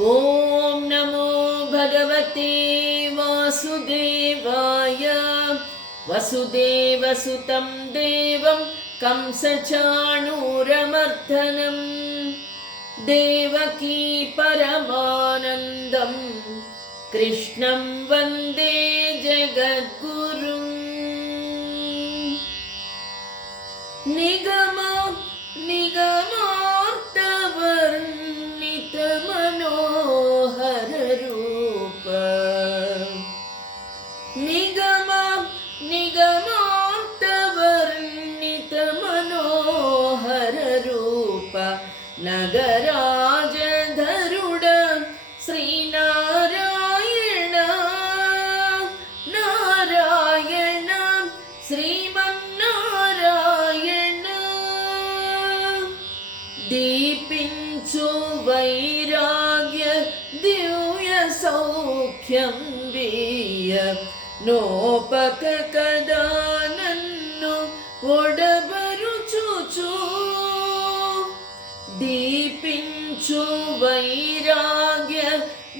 ఓం నమో భగవతే వాసుదేవాయ. వసుదేవసుతం దేవం కంసచాణూరమర్దనం దేవకీ పరమానందం కృష్ణం వందే జగద్గురుం. నిగమ నిగమార్థవర్ణిత మనోహర రూప. నిగమ నిగమార్థవర్ణిత మనోహర రూప. నగరాజధరుడ శ్రీనారాయణ నారాయణ శ్రీమన్నారాయణ. దీపించు వైరాగ్య దివ్య సౌఖ్యం వీయ. నోపక కదా నన్ను ఒడబరుచుచు. దీపించు వైరాగ్య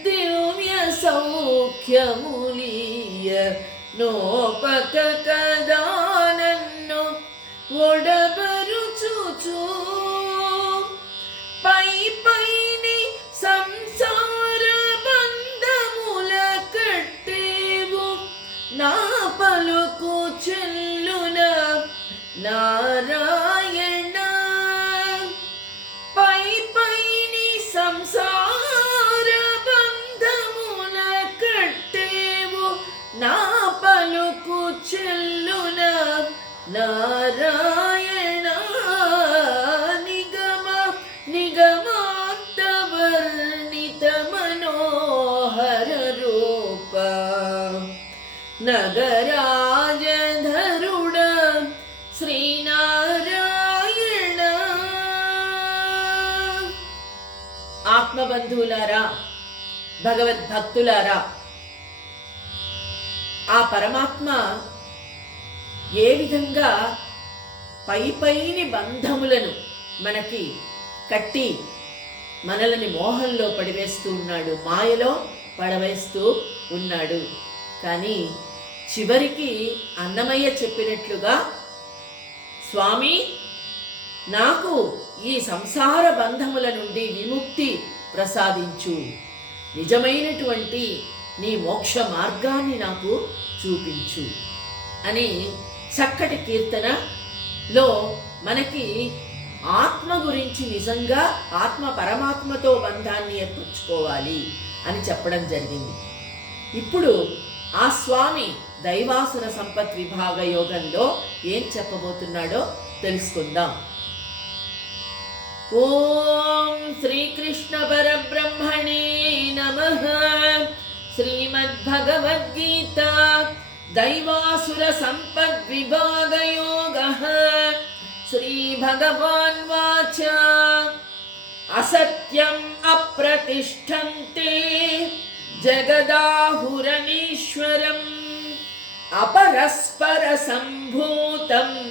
దివ్య సౌఖ్యములీయ. నోపక కదా నన్ను ఒడబరుచుచు. పై పైని సంసార బంధముల కట్టేవు. నా పలుకు చెల్లున నారాయణ. పై పైని సంసార బంధముల కట్టేవు. నా పలుకు చెల్లున నారాయణ. నిగమ నిగమాంతవర్ణిత మనోహర రూప. నగరాజధరుడ శ్రీనారాయణ. ఆత్మబంధువులారా, భగవద్భక్తులారా, ఆ పరమాత్మ ఏ విధంగా పైపైని బంధములను మనకి కట్టి మనల్ని మోహంలో పడివేస్తూ ఉన్నాడు, మాయలో పడవేస్తూ ఉన్నాడు. కానీ చివరికి అన్నమయ్య చెప్పినట్లుగా, స్వామి నాకు ఈ సంసార బంధముల నుండి విముక్తి ప్రసాదించు, నిజమైనటువంటి నీ మోక్ష మార్గాన్ని నాకు చూపించు అని చక్కటి కీర్తనలో మనకి ఆత్మ గురించి, నిజంగా ఆత్మ పరమాత్మతో బంధాన్ని ఏర్పరచుకోవాలి అని చెప్పడం జరిగింది. ఇప్పుడు ఆ స్వామి దైవాసుర సంపత్ విభాగ యోగంలో ఏం చెప్పబోతున్నాడో తెలుసుకుందాం. ఓం శ్రీకృష్ణ పరబ్రహ్మణే నమః. శ్రీమద్భగవద్గీత దైవాసుర సంపద్ విభాగ యోగః. శ్రీ భగవాన్ వాచ. అసత్యం అప్రతిష్ఠంతే జగదాహురనీశ్వరం అపరస్పర సంభూతం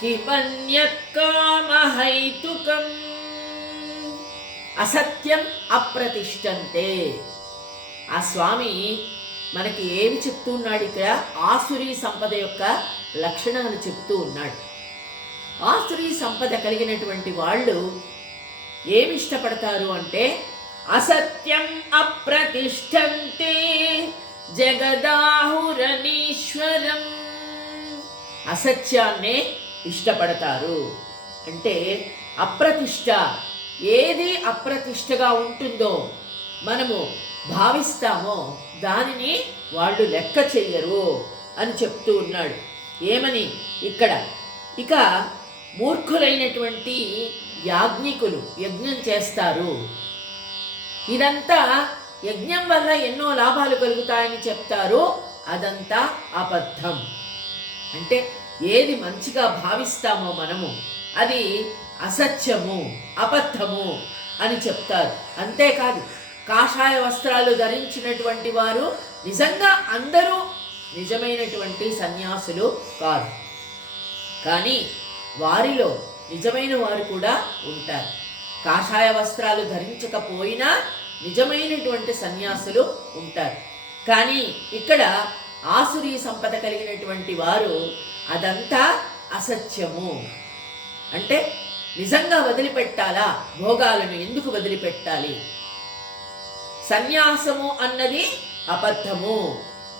కిమన్యత్ కామహైతుకం. అసత్యం అప్రతిష్ఠంతే. ఆ స్వామి మనకి ఏమి చెప్తూ ఉన్నాడు ఇక్కడ? ఆసురీ సంపద యొక్క లక్షణాలు చెప్తూ ఉన్నాడు. ఆసురీ సంపద కలిగినటువంటి వాళ్ళు ఏమి ఇష్టపడతారు అంటే, అసత్యం అప్రతిష్ఠంతే జగదాహురనీశ్వరం. అసత్యాన్నే ఇష్టపడతారు. అంటే అప్రతిష్ట, ఏది అప్రతిష్టగా ఉంటుందో మనము భావిస్తామో దానిని వాళ్ళు లెక్క చెయ్యరు అని చెప్తూ ఉన్నాడు. ఏమని ఇక్కడ? ఇక మూర్ఖులైనటువంటి యాజ్ఞికులు యజ్ఞం చేస్తారు. ఇదంతా యజ్ఞం వల్ల ఎన్నో లాభాలు కలుగుతాయని చెప్తారు. అదంతా అబద్ధం. అంటే ఏది మంచిగా భావిస్తామో మనము అది అసత్యము, అబద్ధము అని చెప్తారు. అంతేకాదు, కాషాయ వస్త్రాలు ధరించినటువంటి వారు నిజంగా అందరూ నిజమైనటువంటి సన్యాసులు కాదు. కానీ వారిలో నిజమైన వారు కూడా ఉంటారు. కాషాయ వస్త్రాలు ధరించకపోయినా నిజమైనటువంటి సన్యాసులు ఉంటారు. కానీ ఇక్కడ ఆసురీ సంపద కలిగినటువంటి వారు అదంతా అసత్యము. అంటే నిజంగా వదిలిపెట్టాలా? భోగాలను ఎందుకు వదిలిపెట్టాలి? సన్యాసము అన్నది అబద్ధము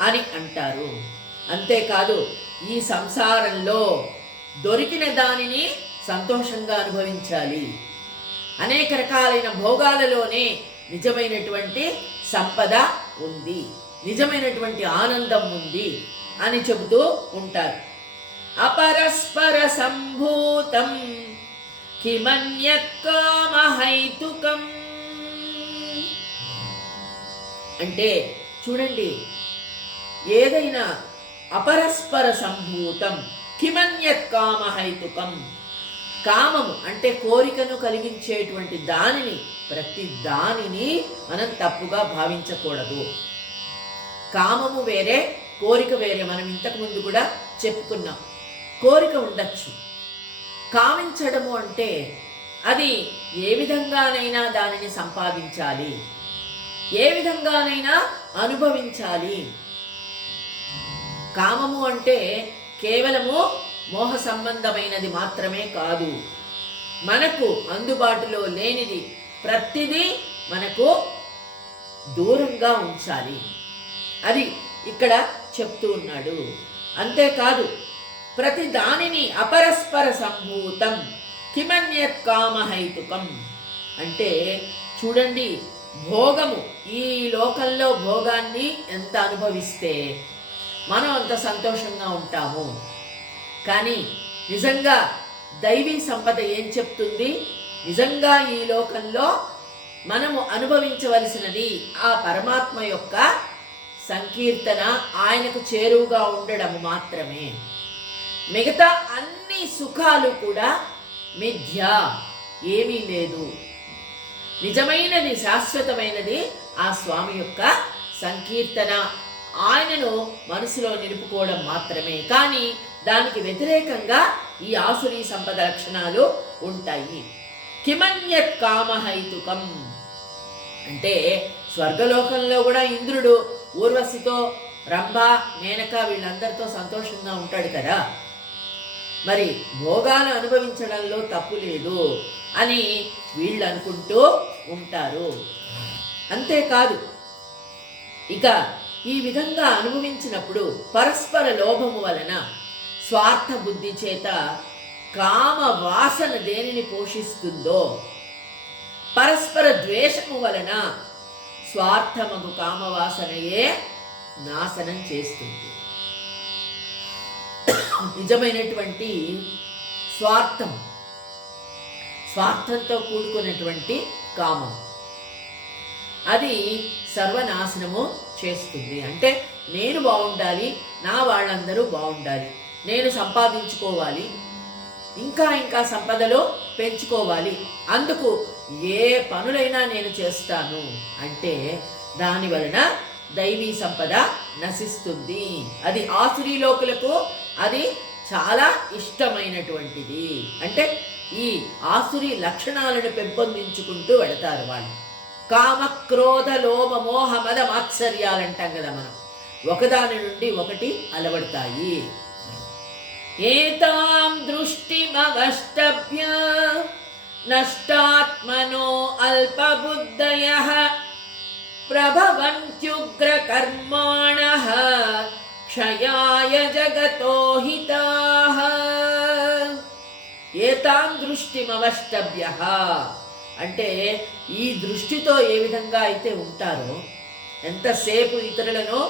అని అంటారు. అంతేకాదు, ఈ సంసారంలో దొరికిన దానిని సంతోషంగా అనుభవించాలి. అనేక రకాలైన భోగాలలోనే నిజమైనటువంటి సంపద ఉంది, నిజమైనటువంటి ఆనందం ఉంది అని చెబుతూ ఉంటారు. అపరస్పర సంభూతం కిమన్యత్ కామహైతుకం. అంటే చూడండి, ఏదైనా అపరస్పర సంభూతం కిమన్యత్ కామహైతుకం. కామము అంటే కోరికను కలిగించేటువంటి దానిని, ప్రతి దానిని మనం తప్పుగా భావించకూడదు. కామము వేరే, కోరిక వేరే. మనం ఇంతకు ముందు కూడా చెప్పుకున్నాం. కోరిక ఉండొచ్చు, కామించడము అంటే అది ఏ విధంగానైనా దానిని సంపాదించాలి, ఏ విధంగానైనా అనుభవించాలి. కామము అంటే కేవలము మోహ సంబంధమైనది మాత్రమే కాదు. మనకు అందుబాటులో లేనిది ప్రతిదీ మనకు దూరంగా ఉంచాలి. అది ఇక్కడ చెప్తూ ఉన్నాడు. అంతేకాదు, ప్రతి దానిని అపరస్పర సంభూతం కిమన్యత్ కామహైతుకం. అంటే చూడండి, భోగము, ఈ లోకంలో భోగాన్ని ఎంత అనుభవిస్తే మనం అంత సంతోషంగా ఉంటాము. కానీ నిజంగా దైవీ సంపద ఏం చెప్తుంది? నిజంగా ఈ లోకంలో మనము అనుభవించవలసినది ఆ పరమాత్మ యొక్క సంకీర్తన, ఆయనకు చేరువుగా ఉండడం మాత్రమే. మిగతా అన్ని సుఖాలు కూడా మిథ్య, ఏమీ లేదు. నిజమైనది, శాశ్వతమైనది ఆ స్వామి యొక్క సంకీర్తన, ఆయనను మనసులో నిలుపుకోవడం మాత్రమే. కానీ దానికి వ్యతిరేకంగా ఈ ఆసురీ సంపద లక్షణాలు ఉంటాయి. కిమన్యత్ కామహైతుకం అంటే స్వర్గలోకంలో కూడా ఇంద్రుడు ఊర్వశితో, రంభ, మేనక వీళ్ళందరితో సంతోషంగా ఉంటాడు కదా. మరి భోగాలు అనుభవించడంలో తప్పు లేదు అని వీళ్ళు అనుకుంటూ ఉంటారు. అంతేకాదు, ఇక ఈ విధంగా అనుభవించినప్పుడు పరస్పర లోభము వలన, స్వార్థ బుద్ధి చేత కామ వాసన దేనిని పోషిస్తుందో, పరస్పర ద్వేషము వలన స్వార్థమగు కామవాసనయే నాశనం చేస్తుంది. నిజమైనటువంటి స్వార్థంతో కూడుకున్నటువంటి కామం అది సర్వనాశనము చేస్తుంది. అంటే నేను బాగుండాలి, నా వాళ్ళందరూ బాగుండాలి, నేను సంపాదించుకోవాలి, ఇంకా ఇంకా సంపదలో పెంచుకోవాలి, అందుకు ఏ పనులైనా నేను చేస్తాను అంటే దాని వలన దైవీ సంపద నశిస్తుంది. అది ఆసురీ లోకులకు అది చాలా ఇష్టమైనటువంటిది. అంటే ఈ ఆసురీ లక్షణాలను పెంపొందించుకుంటూ వెళతారు వాళ్ళు. కామ, క్రోధ, లోభ, మోహ, మద, మాత్సర్యాలంటాం కదా మనం, ఒకదాని నుండి ఒకటి అలవడతాయి. ఏతాం దృష్టిమవష్టభ్య నష్టాత్మనో అల్పబుద్ధయః ప్రభవంత్యుగ్ర కర్మాణః క్షయాయ జగతో హితాః. ఏతాం దృష్టిమవష్టభ్యః అంటే ఈ దృష్టితో ఏ విధంగా అయితే ఉంటారో, ఎంతసేపు ఇతరులను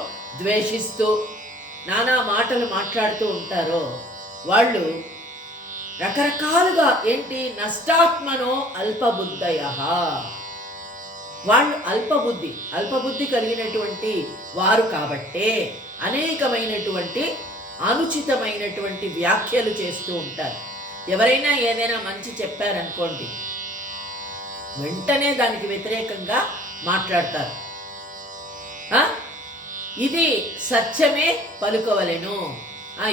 ద్వేషిస్తూ నానా మాటలు మాట్లాడుతూ ఉంటారో వాళ్ళు రకరకాలుగా ఏంటి, నష్టాత్మనో అల్పబుద్ధయః, వాళ్ళు అల్పబుద్ధి కలిగినటువంటి వారు కాబట్టే అనేకమైనటువంటి అనుచితమైనటువంటి వ్యాఖ్యలు చేస్తూ ఉంటారు. ఎవరైనా ఏదైనా మంచి చెప్పారనుకోండి, వెంటనే దానికి వ్యతిరేకంగా మాట్లాడతారు. ఇది సత్యమే పలుకవలెను.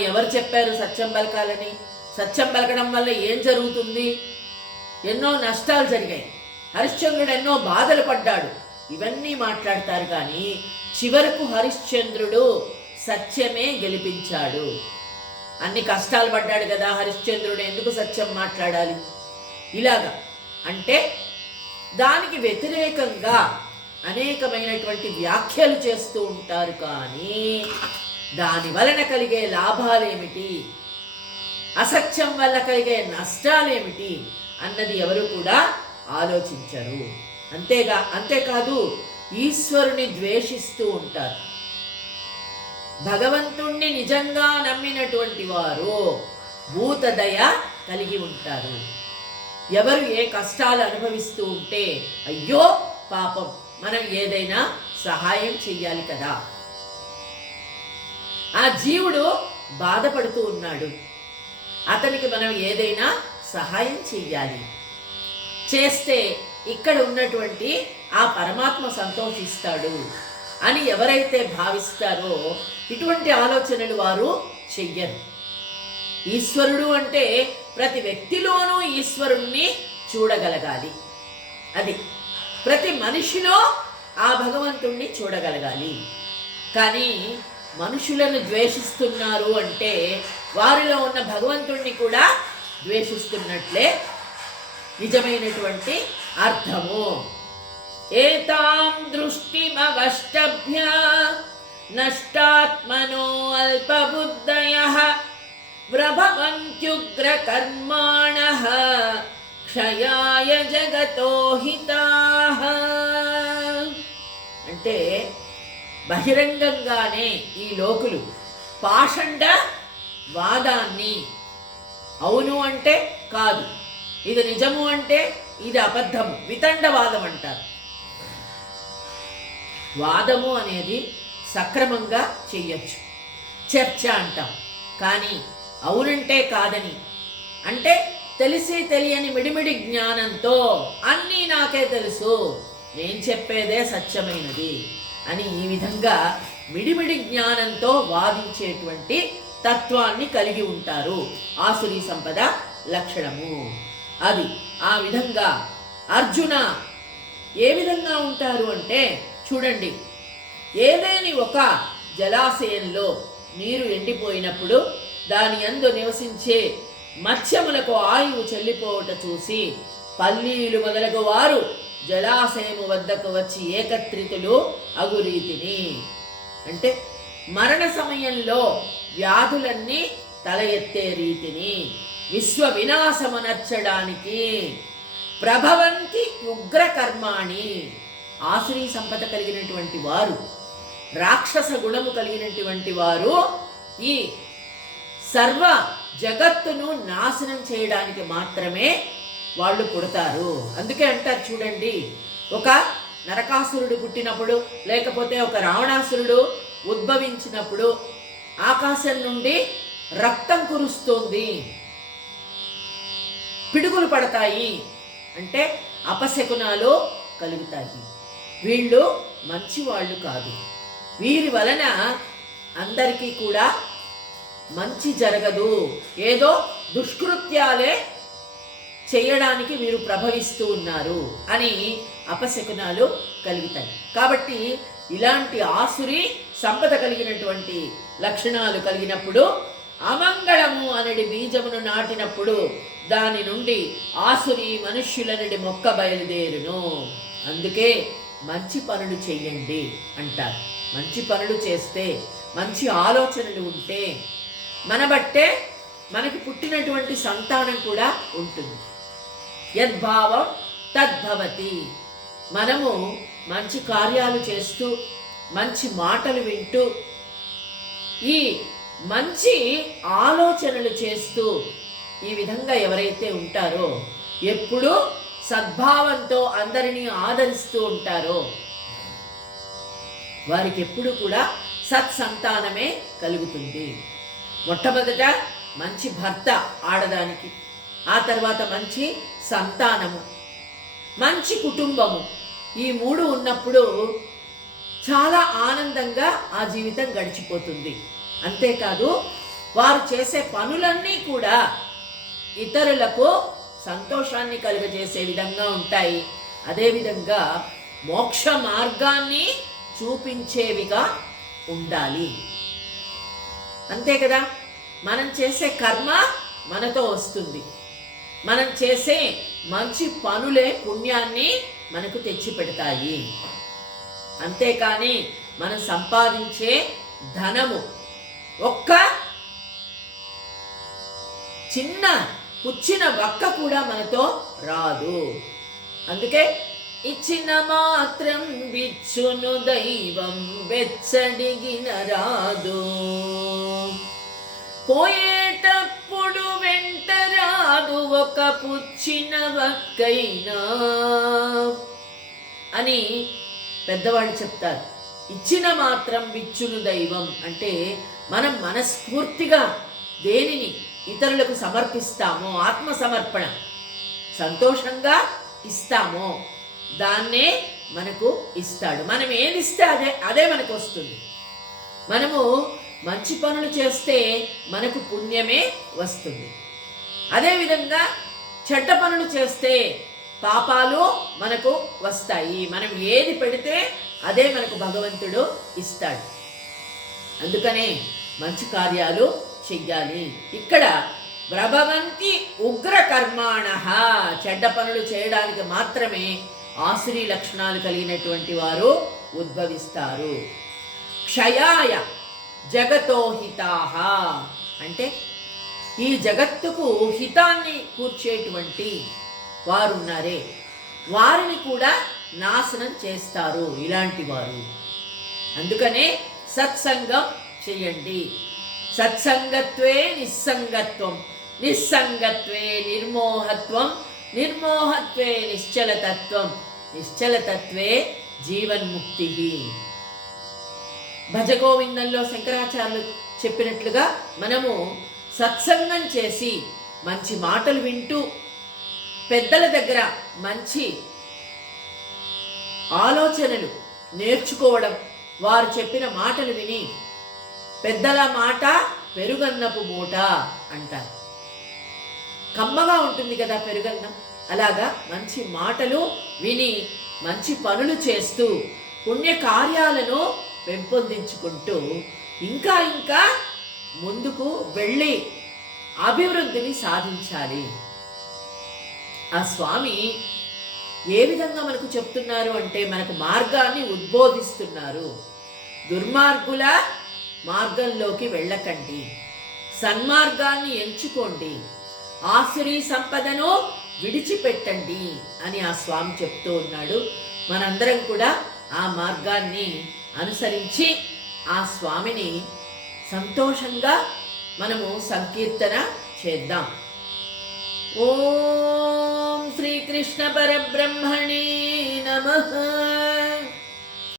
ఎవరు చెప్పారు సత్యం పలకాలని? సత్యం పలకడం వల్ల ఏం జరుగుతుంది? ఎన్నో నష్టాలు జరిగాయి. హరిశ్చంద్రుడు ఎన్నో బాధలు పడ్డాడు. ఇవన్నీ మాట్లాడతారు. కానీ చివరకు హరిశ్చంద్రుడు సత్యమే గెలిపించాడు. అన్ని కష్టాలు పడ్డాడు కదా హరిశ్చంద్రుడు, ఎందుకు సత్యం మాట్లాడాలి? ఇలాగా అంటే దానికి వ్యతిరేకంగా అనేకమైనటువంటి వ్యాఖ్యలు చేస్తూ ఉంటారు. కానీ దాని వలన కలిగే లాభాలేమిటి, అసత్యం వల్ల కలిగే నష్టాలేమిటి అన్నది ఎవరు కూడా ఆలోచించరు. అంతేకాదు ఈశ్వరుని ద్వేషిస్తూ ఉంటారు. భగవంతుణ్ణి నిజంగా నమ్మినటువంటి వారు భూతదయ కలిగి ఉంటారు. ఎవరు ఏ కష్టాలు అనుభవిస్తూ ఉంటే అయ్యో పాపం మనం ఏదైనా సహాయం చెయ్యాలి కదా, ఆ జీవుడు బాధపడుతూ ఉన్నాడు, అతనికి మనం ఏదైనా సహాయం చెయ్యాలి, చేస్తే ఇక్కడ ఉన్నటువంటి ఆ పరమాత్మ సంతోషిస్తాడు అని ఎవరైతే భావిస్తారో ఇటువంటి ఆలోచనలు వారు చెయ్యరు. ఈశ్వరుడు అంటే ప్రతి వ్యక్తిలోనూ ఈశ్వరుణ్ణి చూడగలగాలి. అది ప్రతి మనిషిలో ఆ భగవంతుణ్ణి చూడగలగాలి. కానీ మనుషులను ద్వేషిస్తున్నారు అంటే వారిలో ఉన్న భగవంతుణ్ణి కూడా ద్వేషిస్తున్నట్లే నిజమైనటువంటి అర్థము. ఏతాం దృష్టిమవష్టభ్య నష్టాత్మనో అల్పబుద్ధయః ప్రభవంత్యుగ్రకర్మాణః క్షయాయ జగతో హితాః. అంటే బహిరంగంగానే ఈ లోకులు పాషండ వాదాన్ని అవును అంటే కాదు, ఇది నిజము అంటే ఇది అబద్ధము, వితండవాదం అంటారు. వాదము అనేది సక్రమంగా చెయ్యొచ్చు, చర్చ అంటాం. కానీ అవునంటే కాదని అంటే తెలిసి తెలియని మిడిమిడి జ్ఞానంతో అన్నీ నాకే తెలుసు, నేను చెప్పేదే సత్యమైనది అని ఈ విధంగా మిడిమిడి జ్ఞానంతో వాదించేటువంటి తత్వాన్ని కలిగి ఉంటారు. ఆసురీ సంపద లక్షణము అది. ఆ విధంగా అర్జున ఏ విధంగా ఉంటారు అంటే చూడండి, ఏదేని ఒక జలాశయంలో నీరు ఎండిపోయినప్పుడు దాని యందు నివసించే మత్స్యములకు ఆయువు చెల్లిపోవట చూసి పల్లీలు మొదలగు వారు జలాశయము వద్దకు వచ్చి ఏకత్రితులు అగురీతిని. అంటే మరణ సమయంలో వ్యాధులన్నీ తల ఎత్తే రీతిని విశ్వ వినాశమనర్చడానికి ప్రభవంతి ఉగ్రకర్మాణి. ఆసురీ సంపద కలిగినటువంటి వారు, రాక్షస గుణము కలిగినటువంటి వారు ఈ సర్వ జగత్తును నాశనం చేయడానికి మాత్రమే వాళ్ళు పుడతారు. అందుకే అంటారు చూడండి, ఒక నరకాసురుడు పుట్టినప్పుడు లేకపోతే ఒక రావణాసురుడు ఉద్భవించినప్పుడు ఆకాశం నుండి రక్తం కురుస్తోంది, పిడుగులు పడతాయి అంటే అపశకునాలు కలుగుతాయి. వీళ్ళు మంచివాళ్ళు కాదు, వీరి వలన అందరికీ కూడా మంచి జరగదు, ఏదో దుష్కృత్యాలే చేయడానికి వీరు ప్రభవిస్తూ ఉన్నారు అని అపశకునాలు కలుగుతాయి. కాబట్టి ఇలాంటి ఆసురి సంపద కలిగినటువంటి లక్షణాలు కలిగినప్పుడు అమంగళము అనడి బీజమును నాటినప్పుడు దాని నుండి ఆసురి మనుష్యులనడి మొక్క బయలుదేరును. అందుకే మంచి పనులు చెయ్యండి అంటారు. మంచి పనులు చేస్తే, మంచి ఆలోచనలు ఉంటే మన బట్టే మనకి పుట్టినటువంటి సంతానం కూడా ఉంటుంది. యద్భావం తద్భవతి. మనము మంచి కార్యాలు చేస్తూ మంచి మాటలు వింటూ ఈ మంచి ఆలోచనలు చేస్తూ ఈ విధంగా ఎవరైతే ఉంటారో, ఎప్పుడూ సద్భావంతో అందరినీ ఆదరిస్తూ ఉంటారో వారికి ఎప్పుడు కూడా సత్సంతానమే కలుగుతుంది. మొట్టమొదట మంచి భర్త ఆడదానికి, ఆ తర్వాత మంచి సంతానము, మంచి కుటుంబము, ఈ మూడు ఉన్నప్పుడు చాలా ఆనందంగా ఆ జీవితం గడిచిపోతుంది. అంతేకాదు వారు చేసే పనులన్నీ కూడా ఇతరులకు సంతోషాన్ని కలుగజేసే విధంగా ఉంటాయి. అదేవిధంగా మోక్ష మార్గాన్ని చూపించేవిగా ఉండాలి. అంతే కదా, మనం చేసే కర్మ మనతో వస్తుంది. మనం చేసే మంచి పనులే పుణ్యాన్ని మనకు తెచ్చి పెడతాయి. అంతేకాని మనం సంపాదించే ధనము ఒక్క చిన్న పుచ్చిన వక్క కూడా మనతో రాదు. అందుకే ఇచ్చిన మాత్రం విచ్చును దైవం వెచ్చడిగిన రాదు, పోయేటప్పుడు వెంట రాదు ఒక పుచ్చిన వక్కైనా అని పెద్దవాళ్ళు చెప్తారు. ఇచ్చిన మాత్రం విచ్చును దైవం అంటే మనం మనస్ఫూర్తిగా దేనిని ఇతరులకు సమర్పిస్తామో, ఆత్మ సమర్పణ సంతోషంగా ఇస్తామో దాన్నే మనకు ఇస్తాడు. మనం ఏది ఇస్తే అదే మనకు వస్తుంది. మనము మంచి పనులు చేస్తే మనకు పుణ్యమే వస్తుంది. అదేవిధంగా చెడ్డ పనులు చేస్తే పాపాలు మనకు వస్తాయి. మనం ఏది పెడితే అదే మనకు భగవంతుడు ఇస్తాడు. అందుకనే మంచి కార్యాలు చెయ్యాలి. ఇక్కడ ప్రభవంతి ఉగ్ర కర్మాణః, చెడ్డ పనులు చేయడానికి మాత్రమే ఆసురీ లక్షణాలు కలిగినటువంటి వారు ఉద్భవిస్తారు. క్షయాయ జగతో హితాః అంటే ఈ జగత్తుకు హితాన్ని కూర్చేటువంటి వారున్నారే వారిని కూడా నాశనం చేస్తారు ఇలాంటి వారు. అందుకనే సత్సంగం చేయండి. సత్సంగత్వే నిస్సంగత్వం, నిస్సంగత్వే నిర్మోహత్వం, నిర్మోహత్వే నిశ్చలతత్వం, నిశ్చలతత్వే జీవన్ముక్తి. భజగోవిందంలో శంకరాచార్యులు చెప్పినట్లుగా మనము సత్సంగం చేసి మంచి మాటలు వింటూ పెద్దల దగ్గర మంచి ఆలోచనలు నేర్చుకోవడం, వారు చెప్పిన మాటలు విని, పెద్దల మాట పెరుగన్నపు మూట అంటారు. కమ్మగా ఉంటుంది కదా పెరుగన్నం. అలాగా మంచి మాటలు విని మంచి పనులు చేస్తూ పుణ్యకార్యాలను పెంపొందించుకుంటూ ఇంకా ఇంకా ముందుకు వెళ్ళి అభివృద్ధిని సాధించాలి. ఆ స్వామి ఏ విధంగా మనకు చెప్తున్నారు అంటే మనకు మార్గాన్ని ఉద్బోధిస్తున్నారు. దుర్మార్గుల మార్గంలోకి వెళ్ళకండి, సన్మార్గాన్ని ఎంచుకోండి, ఆసురీ సంపదను విడిచిపెట్టండి అని ఆ స్వామి చెప్తూ ఉన్నాడు. మనందరం కూడా ఆ మార్గాన్ని అనుసరించి ఆ స్వామిని సంతోషంగా మనము సంకీర్తన చేద్దాం. ఓం శ్రీకృష్ణ పరబ్రహ్మణే నమః.